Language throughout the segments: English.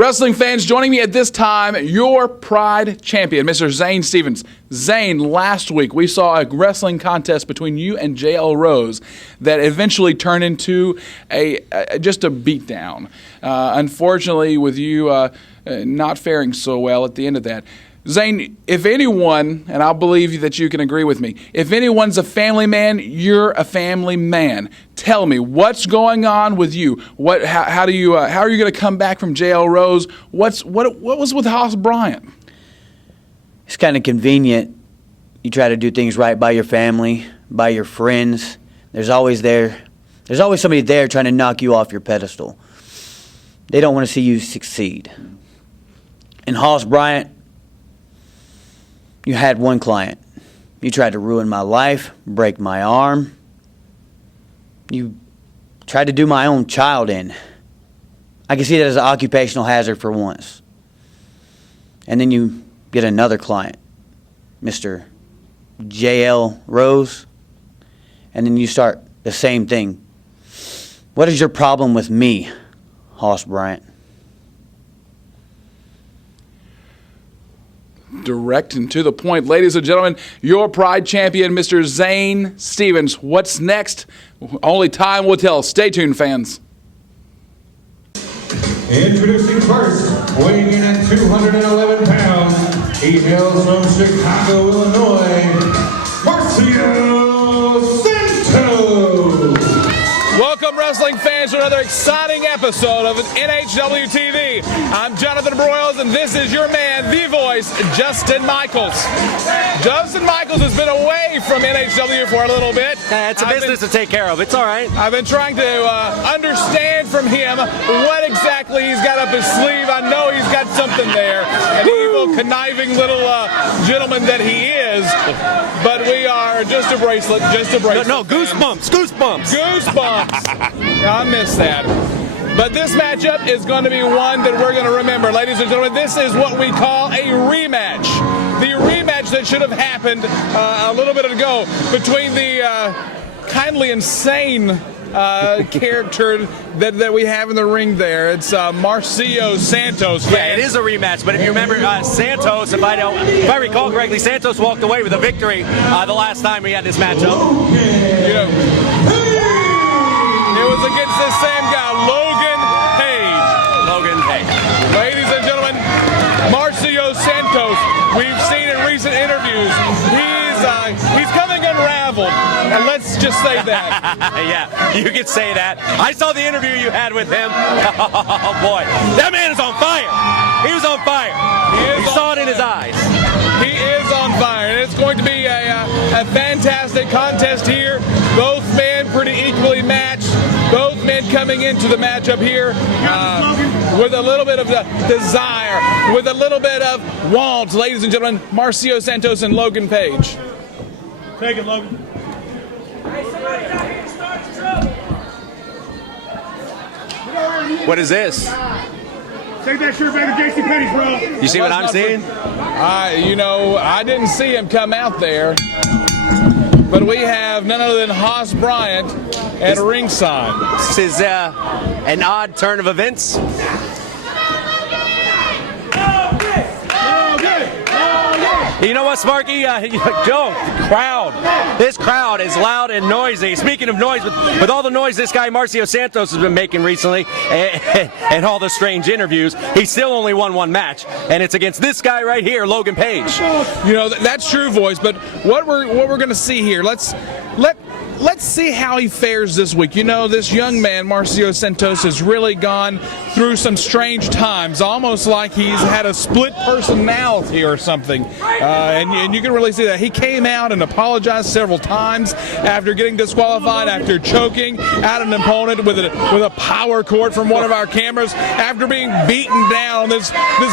Wrestling fans, joining me at this time, your Pride champion, Mr. Zane Stevens. Zane, last week we saw a wrestling contest between you and JL Rose that eventually turned into just a beatdown. Unfortunately, with you not faring so well at the end of that. Zane, if anyone, and I believe that you can agree with me, if anyone's a family man, you're a family man. Tell me, what's going on with you? How are you going to come back from JL Rose? What was with Hoss Bryant? It's kind of convenient. You try to do things right by your family, by your friends. There's always somebody there trying to knock you off your pedestal. They don't want to see you succeed. And Hoss Bryant, you had one client. You tried to ruin my life, break my arm. You tried to do my own child in. I can see that as an occupational hazard for once. And then you get another client, Mr. JL Rose, and then you start the same thing. What is your problem with me, Hoss Bryant? Direct and to the point. Ladies and gentlemen, your Pride champion, Mr. Zane Stevens. What's next? Only time will tell. Stay tuned, fans. Introducing first, weighing in at 211 pounds, he hails from Chicago, Illinois, Marcio Santos. Welcome, wrestling fans, to another exciting episode of NHW TV. I'm Jonathan Broyles, and this is your man, the voice, Justin Michaels. Justin Michaels has been away from NHW for a little bit. It's a business to take care of. It's all right. I've been trying to understand from him what exactly he's got up his sleeve. I know he's got something there. An evil, conniving little gentleman that he is. But we are just a bracelet, No, goosebumps. I missed that. But this matchup is going to be one that we're going to remember. Ladies and gentlemen, this is what we call a rematch. The rematch that should have happened a little bit ago between the kindly insane character that we have in the ring there. It's Marcio Santos. Yeah, it is a rematch, but if you remember, Santos, if I recall correctly, Santos walked away with a victory the last time we had this matchup. It was against this same guy, Logan Page. Ladies and gentlemen, Marcio Santos, we've seen in recent interviews, he's coming unraveled, and let's just say that. Yeah, you could say that. I saw the interview you had with him. Oh, boy. That man is on fire. He was on fire. You saw it in his eyes. He is on fire, and it's going to be a fantastic contest here. Both men pretty equally matched. Both men coming into the matchup here with a little bit of the desire, with a little bit of want. Ladies and gentlemen, Marcio Santos and Logan Page. Take it, Logan. What is this? Take that shirt back to JCPenney's, bro. You see what I'm seeing? I didn't see him come out there. But we have none other than Hoss Bryant at ringside. This is an odd turn of events. You know what, Sparky? Joe, this crowd is loud and noisy. Speaking of noise, with all the noise this guy Marcio Santos has been making recently and all the strange interviews, he's still only won one match, and it's against this guy right here, Logan Page. That's true, voice, but what we're going to see here, let's see how he fares this week. This young man, Marcio Santos, has really gone through some strange times, almost like he's had a split personality or something. And you can really see that. He came out and apologized several times after getting disqualified, after choking out an opponent with a power cord from one of our cameras, after being beaten down. This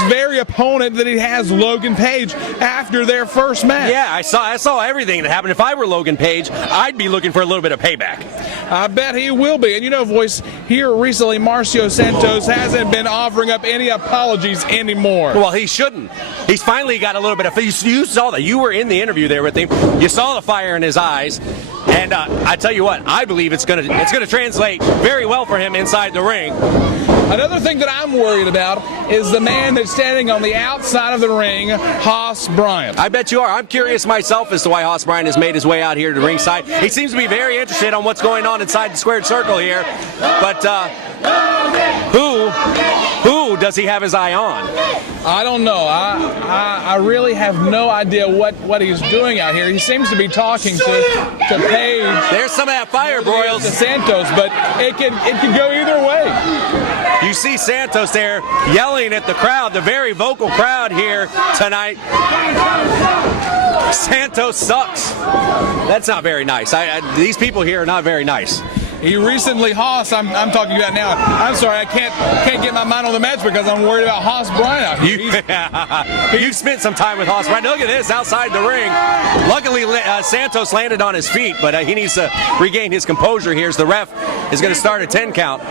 very opponent that he has, Logan Page, after their first match. Yeah, I saw everything that happened. If I were Logan Page, I'd be looking for a little bit of payback. I bet he will be. And voice, here recently, Marcio Santos hasn't been offering up any apologies anymore. Well, he shouldn't. He's finally got a little bit of... You saw that. You were in the interview there with him. You saw the fire in his eyes. And I tell you what, I believe it's gonna translate very well for him inside the ring. Another thing that I'm worried about is the man that's standing on the outside of the ring, Hoss Bryant. I bet you are. I'm curious myself as to why Hoss Bryant has made his way out here to ringside. He seems to be very interested on what's going on inside the squared circle here. But who does he have his eye on? I don't know. I really have no idea what he's doing out here. He seems to be talking to Page. There's some of that fire, Broyles. To Santos, but it can go either way. You see Santos there yelling at the crowd, the very vocal crowd here tonight. Santos sucks. That's not very nice. These people here are not very nice. He recently, Hoss, I'm talking about now. I'm sorry, I can't get my mind on the match because I'm worried about Hoss Bryant out here. You spent some time with Hoss Bryant. Look at this outside the ring. Luckily, Santos landed on his feet, but he needs to regain his composure here as the ref is going to start a 10 count.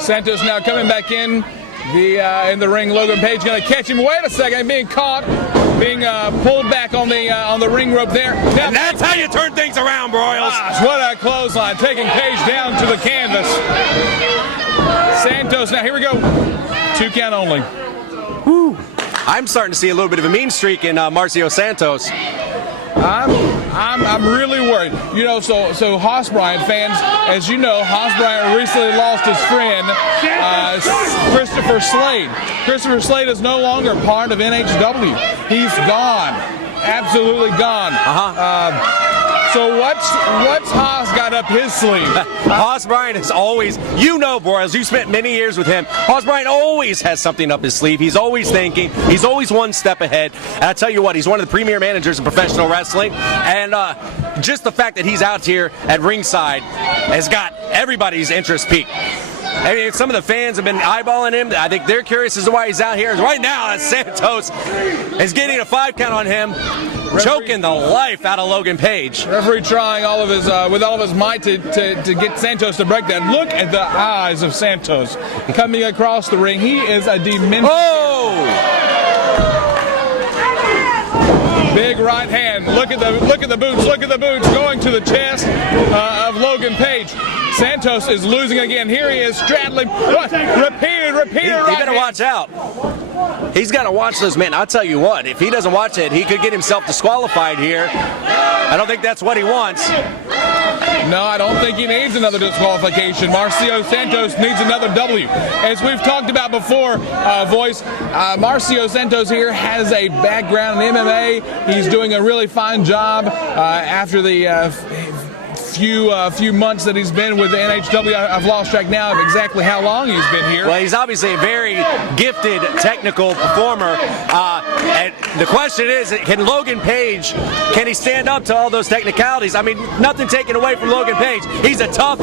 Santos now coming back in the ring. Logan Page going to catch him. Wait a second, being caught, being pulled back on the ring rope there. Now, and that's how you turn things around, Broyles. Gosh, what a clothesline, taking Page down to the canvas. Santos, now here we go. 2 count only. Woo. I'm starting to see a little bit of a mean streak in Marcio Santos. I'm really worried. You know, so Hoss Bryant fans, as you know, Hoss Bryant recently lost his friend, Christopher Slade. Christopher Slade is no longer part of NHW. He's gone, absolutely gone. So what's Hoss got up his sleeve? Hoss Bryant is always, you know, Broyles, you spent many years with him. Hoss Bryant always has something up his sleeve. He's always thinking. He's always one step ahead. And I tell you what, he's one of the premier managers in professional wrestling. And just the fact that he's out here at ringside has got everybody's interest piqued. I mean, some of the fans have been eyeballing him. I think they're curious as to why he's out here. Right now, Santos is getting a 5 count on him, choking the life out of Logan Page. Referee trying with all of his might to get Santos to break that. Look at the eyes of Santos coming across the ring. He is a dimension. Oh! Big right hand. Look at the boots. Look at the boots going to the chest of Logan Page. Santos is losing again. Here he is straddling. What? Repeated right He better hand. watch out. He's got to watch those men. I'll tell you what, if he doesn't watch it, he could get himself disqualified here. I don't think that's what he wants. No, I don't think he needs another disqualification. Marcio Santos needs another W. As we've talked about before, Marcio Santos here has a background in MMA. He's doing a really fine job after the few months that he's been with the NHW. I've lost track now of exactly how long he's been here. Well, he's obviously a very gifted technical performer. And the question is, can Logan Page, can he stand up to all those technicalities? I mean, nothing taken away from Logan Page. He's a tough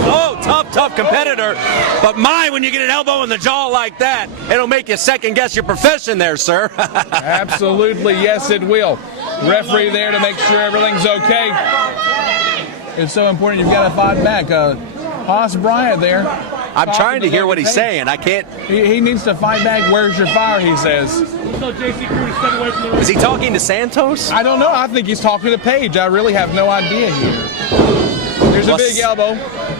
competitor. But when you get an elbow in the jaw like that, it'll make you second guess your profession there, sir. Absolutely, yes it will. Referee there to make sure everything's okay. It's so important. You've got to fight back. Hoss Bryant there. I'm trying to hear what he's saying. I can't. He needs to fight back. Where's your fire? He says. Is he talking to Santos? I don't know. I think he's talking to Page. I really have no idea here. There's a big elbow.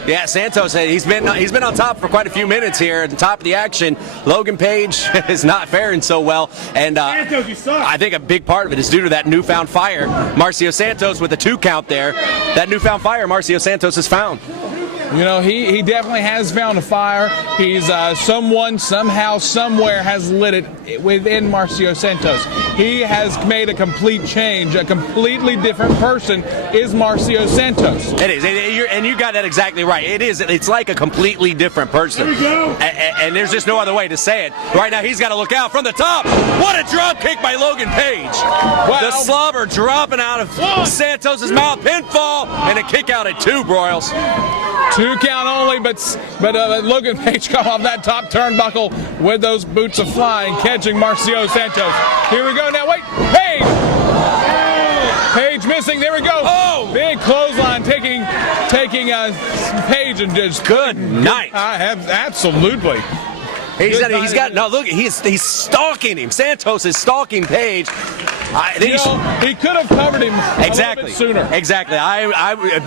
Yeah, Santos, he's been on top for quite a few minutes here at the top of the action. Logan Page is not faring so well, and Santos, you suck. I think a big part of it is due to that newfound fire. Marcio Santos with a 2 count there. That newfound fire Marcio Santos has found. You know, he definitely has found a fire. He's someone, somehow, somewhere has lit it within Marcio Santos. He has made a complete change. A completely different person is Marcio Santos. It is, and you got that exactly right. It is. It's like a completely different person. Here we go. And there's just no other way to say it. Right now, he's got to look out from the top. What a drop kick by Logan Page. Wow. The slobber dropping out of Santos's mouth. Pinfall and a kick out at 2, Broyles. 2 count only, but Logan Page come off that top turnbuckle with those boots of flying, catching Marcio Santos. Here we go now. Wait, Page! Page missing. There we go. Oh! Big clothesline taking Page and just Good night. I have absolutely. He's got no look. He's stalking him. Santos is stalking Page. He could have covered him a little bit sooner. Exactly.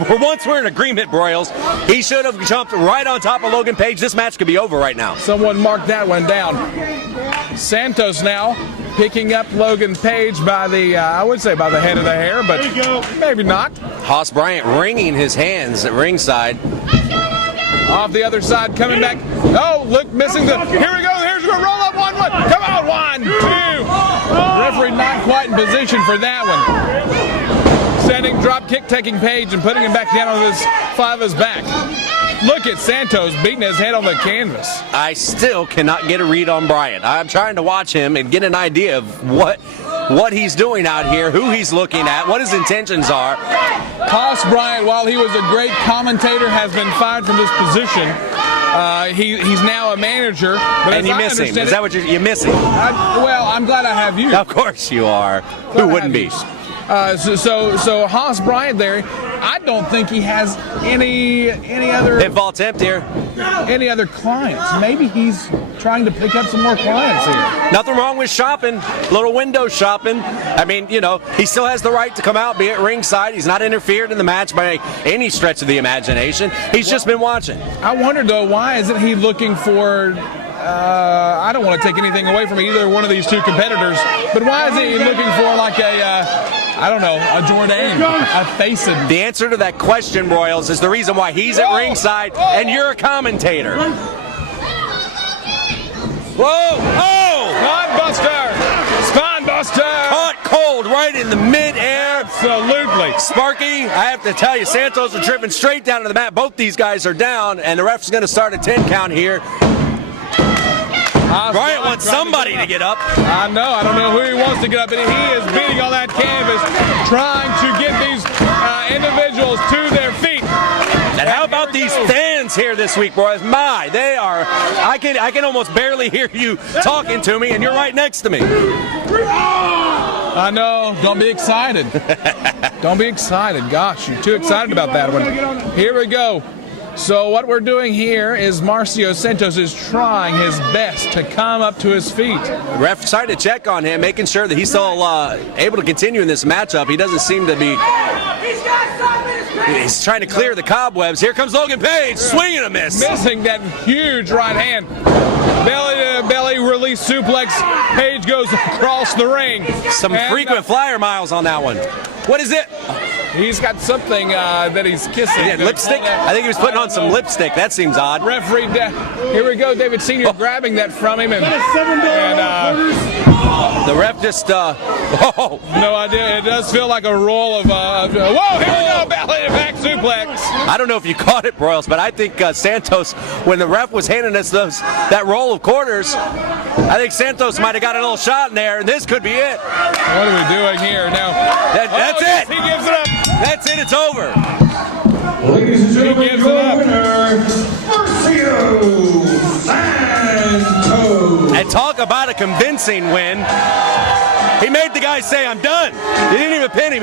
For once we're in agreement, Broyles. He should have jumped right on top of Logan Page. This match could be over right now. Someone marked that one down. Santos now picking up Logan Page by the, I would say by the head of the hair, but maybe not. Hoss Bryant wringing his hands at ringside. Off the other side, coming back. Oh, look, missing the. Here we go. Here's a roll up. 1, 1. Come on, 1, 2. Referee not quite in position for that one. Standing drop kick, taking Page and putting him back down on his 5's back. Look at Santos beating his head on the canvas. I still cannot get a read on Bryant. I'm trying to watch him and get an idea of what he's doing out here, who he's looking at, what his intentions are. Hoss Bryant, while he was a great commentator, has been fired from this position. He's now a manager. But and you miss him. Is that what you miss him? Well, I'm glad I have you. Of course you are. Who wouldn't be? So Hoss Bryant there, I don't think he has any other pinfall attempt here. Any other clients? Maybe he's trying to pick up some more clients here. Nothing wrong with shopping, little window shopping. I mean, he still has the right to come out, be at ringside. He's not interfered in the match by any stretch of the imagination. He's just been watching. I wonder though, why isn't he looking for? I don't want to take anything away from either one of these two competitors, but why is he looking for like I don't know, a Jordan, a Faison? The answer to that question, Broyles, is the reason why he's at ringside and you're a commentator. Whoa! Oh! Spine buster! Caught cold right in the mid-air. Absolutely. Sparky, I have to tell you, Santos are tripping straight down to the mat. Both these guys are down, and the ref's going to start a 10 count here. Bryant wants somebody to get up. I don't know who he wants to get up, but he is beating on that canvas, trying to get these individuals to their feet. And how about these fans here this week, boys? They are. I can almost barely hear you talking to me, and you're right next to me. I know. Don't be excited. Don't be excited. Gosh, you're too excited about that one. Here we go. So what we're doing here is Marcio Santos is trying his best to come up to his feet. The ref tried to check on him, making sure that he's still able to continue in this matchup. He doesn't seem to be. He's trying to clear the cobwebs. Here comes Logan Page, swinging a miss. Missing that huge right hand. Belly to belly release suplex. Page goes across the ring. Some frequent flyer miles on that one. What is it? He's got something that he's kissing. Yeah, lipstick? I think he was putting on some lipstick. That seems odd. Referee, here we go. David Sr. grabbing that from him. And the ref just, no idea. It does feel like a roll of, whoa, here we go. Belly to back suplex. I don't know if you caught it, Broyles, but I think Santos, when the ref was handing us that roll of quarters, I think Santos might have got a little shot in there, and this could be it. What are we doing here now? That's it. Yes, he gives it up. That's it. It's over. Ladies and gentlemen, your winner, Marcio Santos. And talk about a convincing win. He made the guy say, I'm done. He didn't even pin him.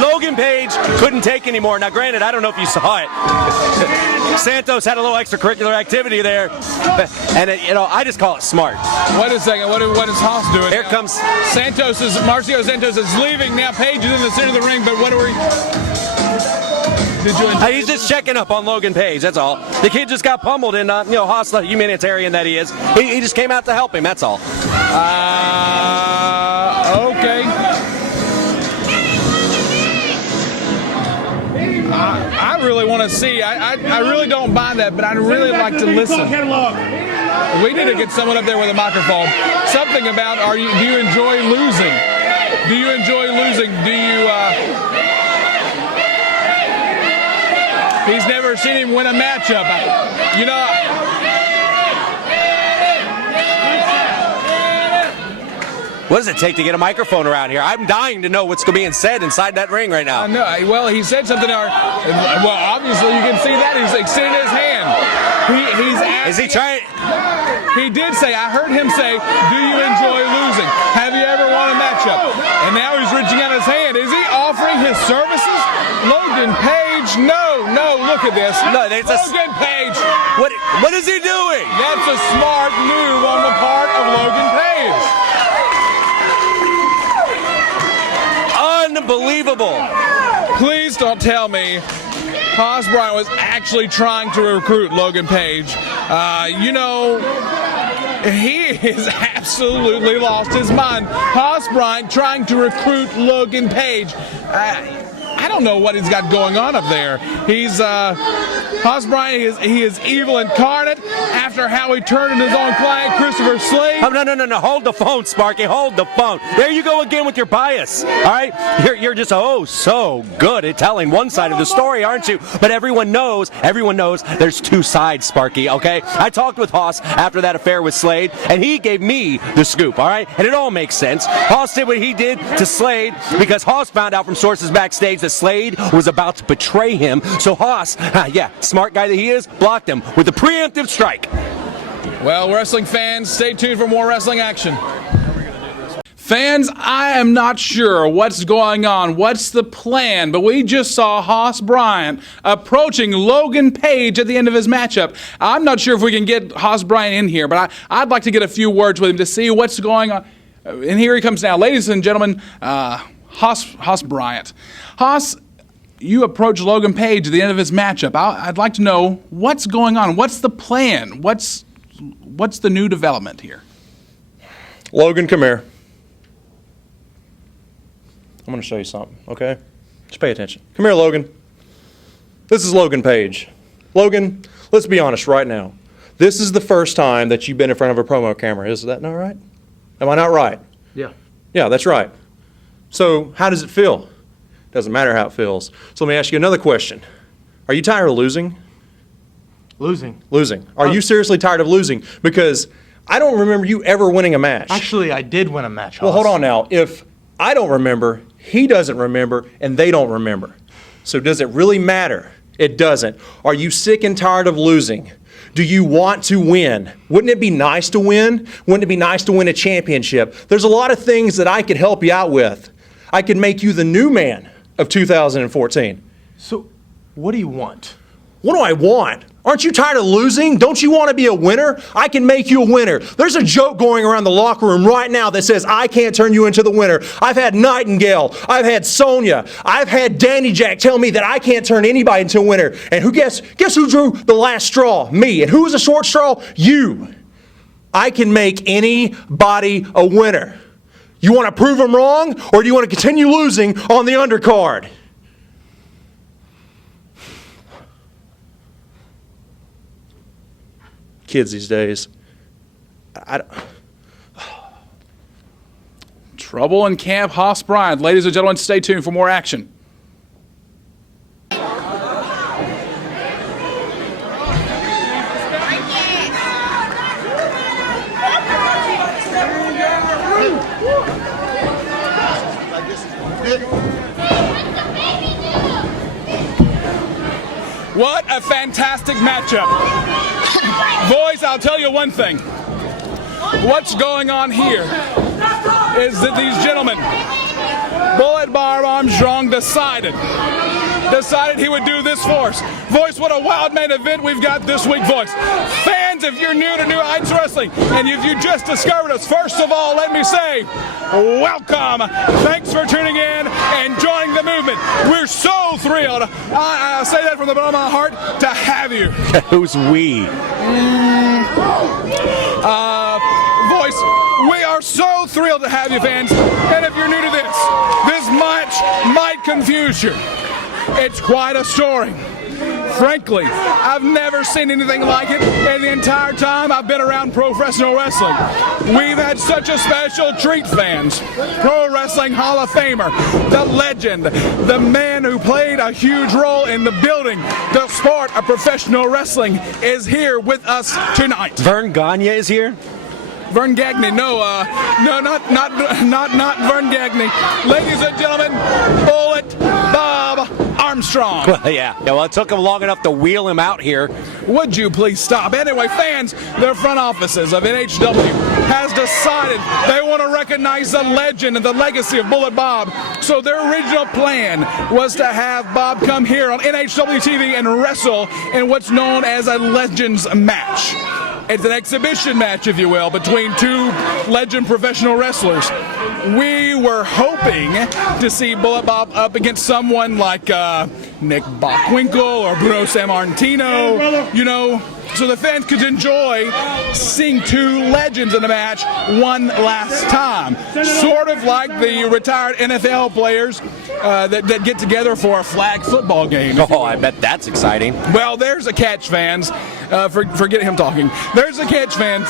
Logan Page couldn't take anymore. Now, granted, I don't know if you saw it. Santos had a little extracurricular activity there. And, I just call it smart. Wait a second. What is Hoss doing? Here comes Marcio Santos is leaving. Now Page is in the center of the ring, but what are we... He's just checking up on Logan Page, that's all. The kid just got pummeled, and Hoss, the humanitarian that he is, he just came out to help him, that's all. Okay. I really want to see. I really don't buy that, but I'd really like to listen. We need to get someone up there with a microphone. Something about, do you enjoy losing? Do you enjoy losing? Do you... He's never seen him win a matchup. What does it take to get a microphone around here? I'm dying to know what's being said inside that ring right now. I know. Well, he said something. Well, obviously you can see that he's extended his hand. He's asking, is he trying? He did say. I heard him say, "Do you enjoy losing? Have you ever won a matchup?" And now he's reaching out his hand. Is he offering his services? Logan Page? No. Look at this. No, that's Logan Page. What is he doing? That's a smart move on the part of Logan Page. Unbelievable. Please don't tell me Hoss Bryant was actually trying to recruit Logan Page. He has absolutely lost his mind. Hoss Bryant trying to recruit Logan Page. I don't know what he's got going on up there. He's Hoss Bryant. He is evil incarnate. After how he turned in his own client, Christopher Slade. Oh, no. Hold the phone, Sparky. Hold the phone. There you go again with your bias. All right? You're just so good at telling one side of the story, aren't you? But everyone knows there's two sides, Sparky, okay? I talked with Hoss after that affair with Slade, and he gave me the scoop, all right? And it all makes sense. Hoss did what he did to Slade because Hoss found out from sources backstage that Slade was about to betray him. So Hoss, smart guy that he is, blocked him with a preemptive strike. Well, wrestling fans, stay tuned for more wrestling action. Fans, I am not sure what's going on, what's the plan, but we just saw Hoss Bryant approaching Logan Page at the end of his matchup. I'm not sure if we can get Hoss Bryant in here, but I'd like to get a few words with him to see what's going on. And here he comes now. Ladies and gentlemen, Hoss Bryant. Hoss, you approach Logan Page at the end of his matchup. I'd like to know what's going on. What's the plan? What's the new development here? Logan, come here. I'm going to show you something, okay? Just pay attention. Come here, Logan. This is Logan Page. Logan, let's be honest right now. This is the first time that you've been in front of a promo camera. Is that not right? Am I not right? Yeah. Yeah, that's right. So how does it feel? Doesn't matter how it feels. So let me ask you another question. Are you tired of losing? Losing. Losing. Are you seriously tired of losing? Because I don't remember you ever winning a match. Actually, I did win a match, Hoss. Well, hold on now. If I don't remember, he doesn't remember, and they don't remember. So does it really matter? It doesn't. Are you sick and tired of losing? Do you want to win? Wouldn't it be nice to win? Wouldn't it be nice to win a championship? There's a lot of things that I could help you out with. I could make you the new man of 2014. So, what do you want? What do I want? Aren't you tired of losing? Don't you want to be a winner? I can make you a winner. There's a joke going around the locker room right now that says, I can't turn you into the winner. I've had Nightingale. I've had Sonya. I've had Danny Jack tell me that I can't turn anybody into a winner. And guess who drew the last straw? Me. And who was the short straw? You. I can make anybody a winner. You want to prove them wrong, or do you want to continue losing on the undercard? Kids these days. Trouble in camp, Hoss Bryant. Ladies and gentlemen, stay tuned for more action. What a fantastic matchup. Boys, I'll tell you one thing. What's going on here is that these gentlemen, Bob Armstrong, decided he would do this for us. Voice, what a wild main event we've got this week, Voice. Fans, if you're new to New Heights Wrestling, and if you just discovered us, first of all, let me say, welcome. Thanks for tuning in and joining the movement. We're so thrilled, I say that from the bottom of my heart, to have you. Who's we? Voice, we are so thrilled to have you, fans. And if you're new to this match might confuse you. It's quite a story. Frankly, I've never seen anything like it in the entire time I've been around professional wrestling. We've had such a special treat, fans. Pro Wrestling Hall of Famer, the legend, the man who played a huge role in the building the sport of professional wrestling is here with us tonight. Vern Gagne is here? Vern Gagne, no, not Vern Gagne. Ladies and gentlemen, Bullet Bob Armstrong. Well, yeah. Well, it took him long enough to wheel him out here. Would you please stop? Anyway, fans, the front offices of NHW has decided they want to recognize the legend and the legacy of Bullet Bob. So their original plan was to have Bob come here on NHW TV and wrestle in what's known as a Legends match. It's an exhibition match, if you will, between two legend professional wrestlers. We were hoping to see Bullet Bob up against someone like Nick Bockwinkel or Bruno Sammartino, you know, so the fans could enjoy seeing two legends in a match one last time. Sort of like the retired NFL players that get together for a flag football game. Oh, I bet that's exciting. Well, there's a catch, fans. Forget him talking. There's a catch, fans.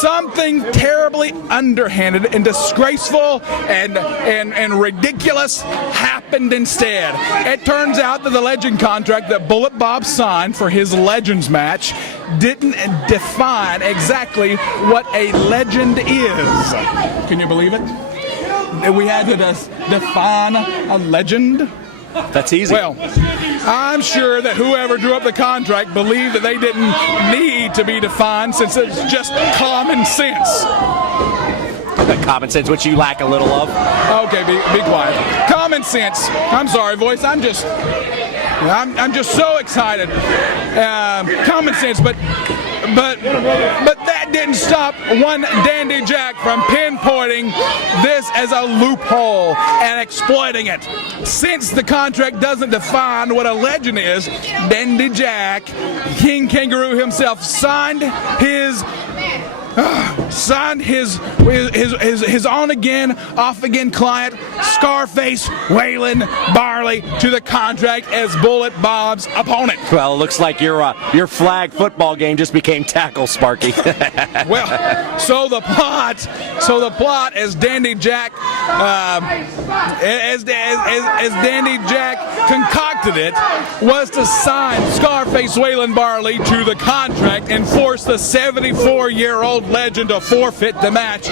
Something terribly underhanded and disgraceful and ridiculous happened instead. It turns out that the legend contract that Bullet Bob signed for his Legends match didn't define exactly what a legend is. Can you believe it? We had to define a legend? That's easy. Well, I'm sure that whoever drew up the contract believed that they didn't need to be defined since it's just common sense. That common sense, which you lack a little of. Okay, be quiet. Common sense. I'm sorry, voice. I'm just so excited. Common sense, but that didn't stop one Dandy Jack from pinpointing this as a loophole and exploiting it. Since the contract doesn't define what a legend is, Dandy Jack, King Kangaroo himself, signed his on-again, off-again client, Scarface Waylon Barley, to the contract as Bullet Bob's opponent. Well, it looks like your flag football game just became tackle, Sparky. Well, so the plot as Dandy Jack as Dandy Jack concocted it was to sign Scarface Waylon Barley to the contract and force the 74-year-old legend to forfeit the match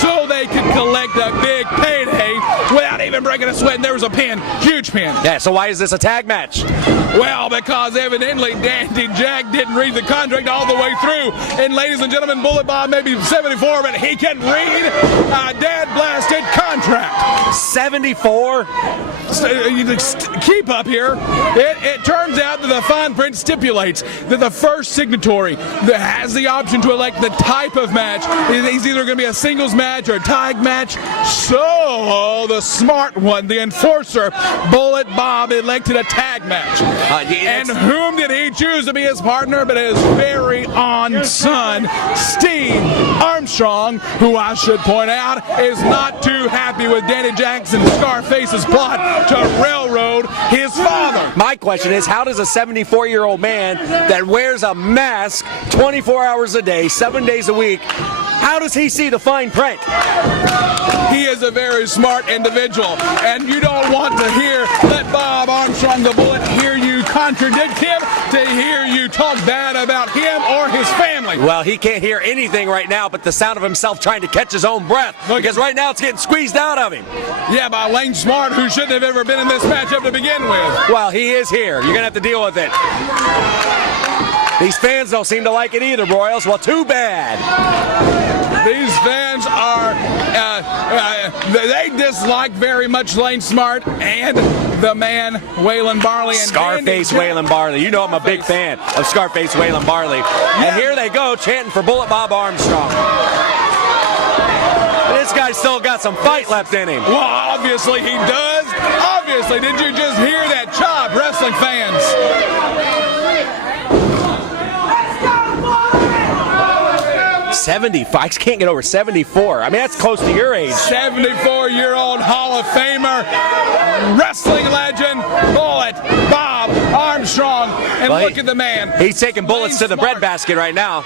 so they could collect a big payday without even breaking a sweat. And there was a pin, huge pin. Yeah, so why is this a tag match? Well, because evidently Dandy Jack didn't read the contract all the way through. And ladies and gentlemen, Bullet Bob may be 74, but he can read a dad-blasted contract. 74? Keep up here. It turns out that the fine print stipulates that the first signatory that has the option to elect the type of match is either going to be a singles match or a tag match. So the smart one, the enforcer, Bullet Bob, elected a tag match. And whom did he choose to be his partner but his very own son, Steve Armstrong, who I should point out is not too happy with Danny Jackson Scarface's plot to railroad his father. My question is, how does a 74-year-old man that wears a mask 24 hours a day, 7 days a week, how does he see the fine print? He is a very smart individual, and you don't want to let Bob Armstrong the Bullet hear you contradict him, to hear you talk bad about him or his family. Well, he can't hear anything right now but the sound of himself trying to catch his own breath, because right now it's getting squeezed out of him. Yeah, by Lane Smart, who shouldn't have ever been in this matchup to begin with. Well, he is here. You're going to have to deal with it. These fans don't seem to like it either, Royals. Well, too bad. These fans they dislike very much Lane Smart and the man Waylon Barley. And Scarface Waylon Barley. You know I'm a big fan of Scarface Waylon Barley. Yeah. And here they go chanting for Bullet Bob Armstrong. This guy's still got some fight left in him. Well, obviously he does. Obviously. Did you just hear that chop, wrestling fans? 75. Can't get over 74. I mean, that's close to your age. 74-year-old Hall of Famer, wrestling legend, Bullet Bob Armstrong. And well, look at the man. He's taking bullets to the breadbasket right now.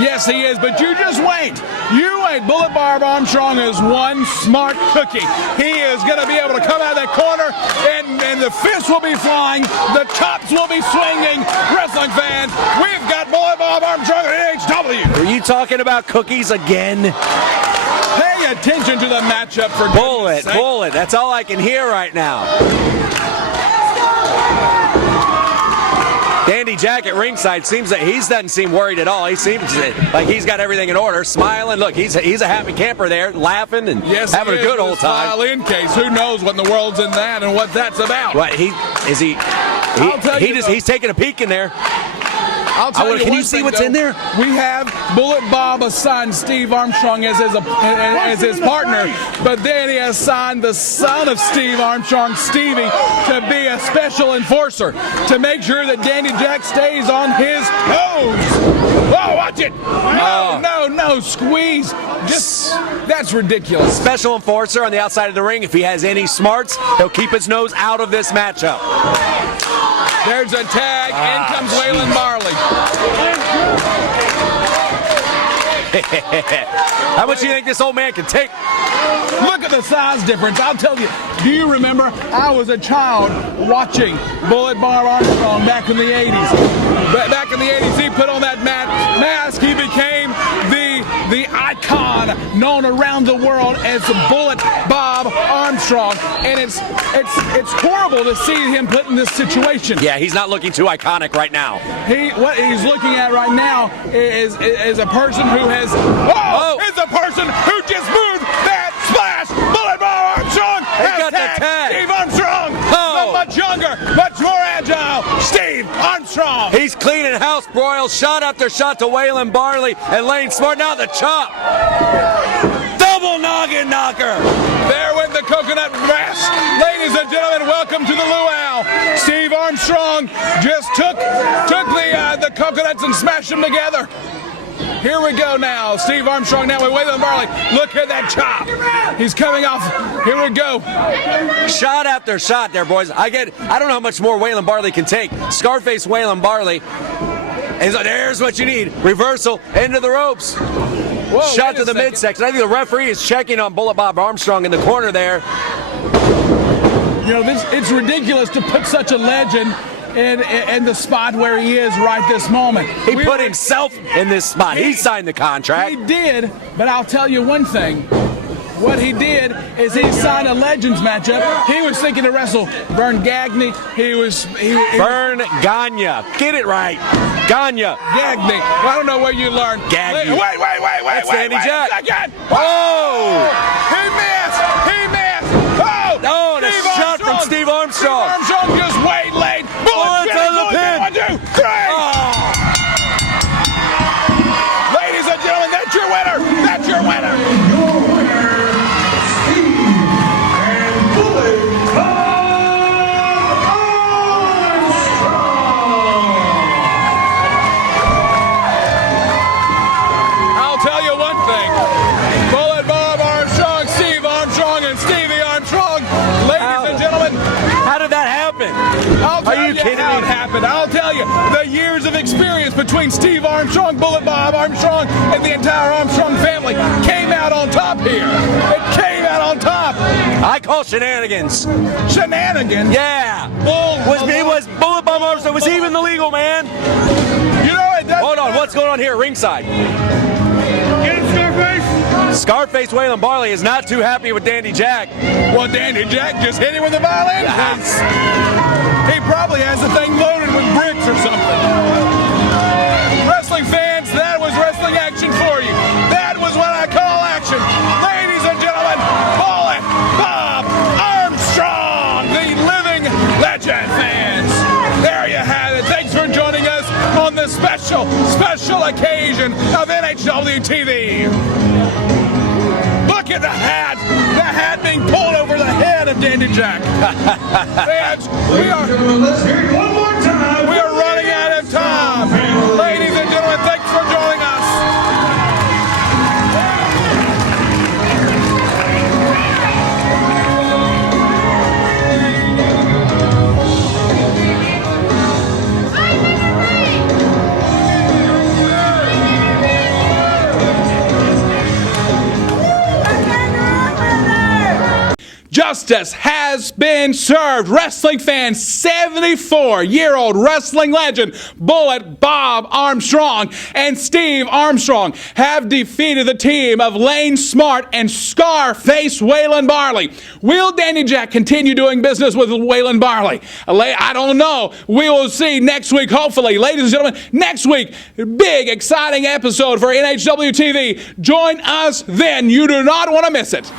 Yes, he is, but you just wait. You wait. Bullet Bob Armstrong is one smart cookie. He is going to be able to come out of that corner, and the fists will be flying. The chops will be swinging. Wrestling fans, we've got Bullet Bob Armstrong at NHW. Are you talking about cookies again? Pay attention to the matchup for Bullet. That's all I can hear right now. Dandy Jack at ringside seems that he doesn't seem worried at all. He seems like he's got everything in order, smiling. Look, he's a happy camper there, laughing and having a good old time. In case, who knows what in the world's in that and what that's about? What he's taking a peek in there. I'll tell you Can one you see thing, what's though. in there? We have Bullet Bob assigned Steve Armstrong as his partner, but then he has signed the son of Steve Armstrong, Stevie, to be a special enforcer to make sure that Danny Jack stays on his toes. Oh, watch it! No, squeeze. That's ridiculous. Special enforcer on the outside of the ring. If he has any smarts, he'll keep his nose out of this matchup. There's a tag. In comes Waylon Barley. How much do you think this old man can take? Look at the size difference. I'll tell you. Do you remember? I was a child watching Bullet Bob Armstrong back in the 80s. Back in the 80s, he put on that mask. He became the icon known around the world as Bullet Bob Armstrong. And it's horrible to see him put in this situation. Yeah, he's not looking too iconic right now. What he's looking at right now is a person who has. Is a person who just moved that splash. Bullet Bob Armstrong has got the tagged tag. Steve Armstrong. The much younger, much more agile Steve Armstrong. He's cleaning house, broils, shot after shot to Waylon Barley and Lane Smart. Now the chop. Double noggin knocker. There went the coconut press. Ladies and gentlemen, welcome to the luau. Steve Armstrong just took the coconuts and smashed them together. Here we go now. Steve Armstrong now with Waylon Barley. Look at that chop. He's coming off. Here we go. Shot after shot there, boys. I don't know how much more Waylon Barley can take. Scarface Waylon Barley. And so there's what you need. Reversal into the ropes. Whoa, shot to the midsection. I think the referee is checking on Bullet Bob Armstrong in the corner there. You know, it's ridiculous to put such a legend in the spot where he is right this moment. He put himself in this spot. He signed the contract. He did, but I'll tell you one thing. What he did is he signed a Legends matchup. He was thinking to wrestle Vern Gagne. Vern Gagne. Get it right. Gagne. Gagne. I don't know where you learned. Gagne. Wait. That's Danny Jack. Second. Oh! He missed. Oh! Oh, and a shot from Steve Armstrong. Armstrong just waylaid. Bullets on the pin. 1, 2, 3. Oh. Ladies and gentlemen, that's your winner. That's your winner. Your winner, Steve and Bullet Bob Armstrong. I'll tell you one thing. Bullet Bob Armstrong, Steve Armstrong, and Stevie Armstrong. Ladies and gentlemen, How did that happen? I'll tell Are you kidding how me? it happened. I'll tell you the years of experience between Steve Armstrong, Bullet Bob Armstrong, and the entire Armstrong family came out on top here. It came out on top. I call shenanigans. Shenanigans. Yeah. Bull. Was Bullet Bob Armstrong, was he even the legal man? You know it doesn't. Hold on, what's going on here ringside? Get him, Scarface. Scarface Waylon Barley is not too happy with Danny Jack. Well, Danny Jack just hit him with a violin. He probably has the thing loaded with bricks or something. Wrestling fans, that was wrestling action for you. That was what I call action. Ladies and gentlemen, Bullet Bob Armstrong, the living legend, fans. There you have it. Thanks for joining us on this special occasion of NHW TV. Look at the hat being pulled over the head of Danny Jack. Fans, Let's hear it one more time. we are running out of time. Ladies and gentlemen, thanks for joining us. Justice has been served. Wrestling fans, 74-year-old wrestling legend Bullet Bob Armstrong and Steve Armstrong have defeated the team of Lane Smart and Scarface Waylon Barley. Will Danny Jack continue doing business with Waylon Barley? I don't know. We will see next week, hopefully. Ladies and gentlemen, next week, big, exciting episode for NHW TV. Join us then. You do not want to miss it.